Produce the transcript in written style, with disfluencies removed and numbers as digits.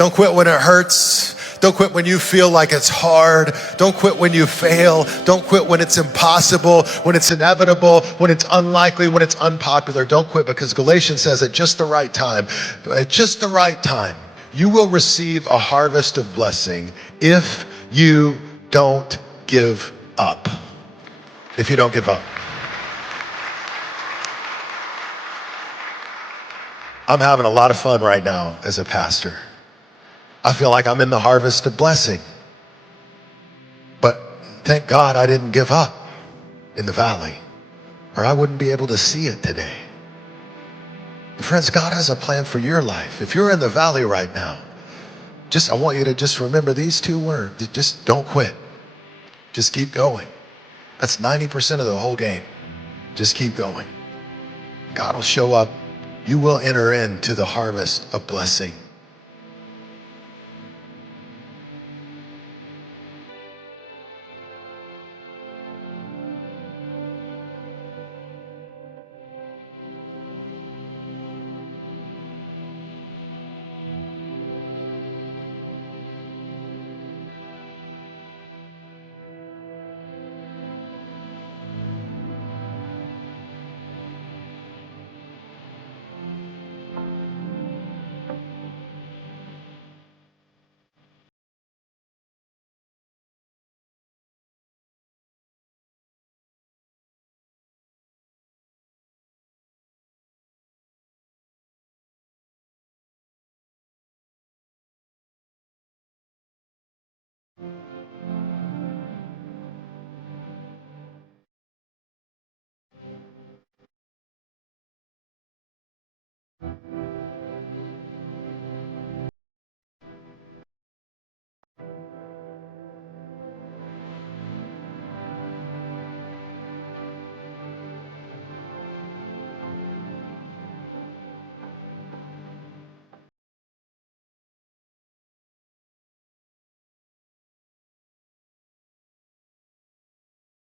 Don't quit when it hurts. Don't quit when you feel like it's hard. Don't quit when you fail. Don't quit when it's impossible, when it's inevitable, when it's unlikely, when it's unpopular. Don't quit, because Galatians says at just the right time, you will receive a harvest of blessing if you don't give up. If you don't give up. I'm having a lot of fun right now as a pastor. I feel like I'm in the harvest of blessing. But thank God I didn't give up in the valley, or I wouldn't be able to see it today. Friends, God has a plan for your life. If you're in the valley right now, I want you to just remember these two words. Just don't quit. Just keep going. That's 90% of the whole game. Just keep going. God will show up. You will enter into the harvest of blessing.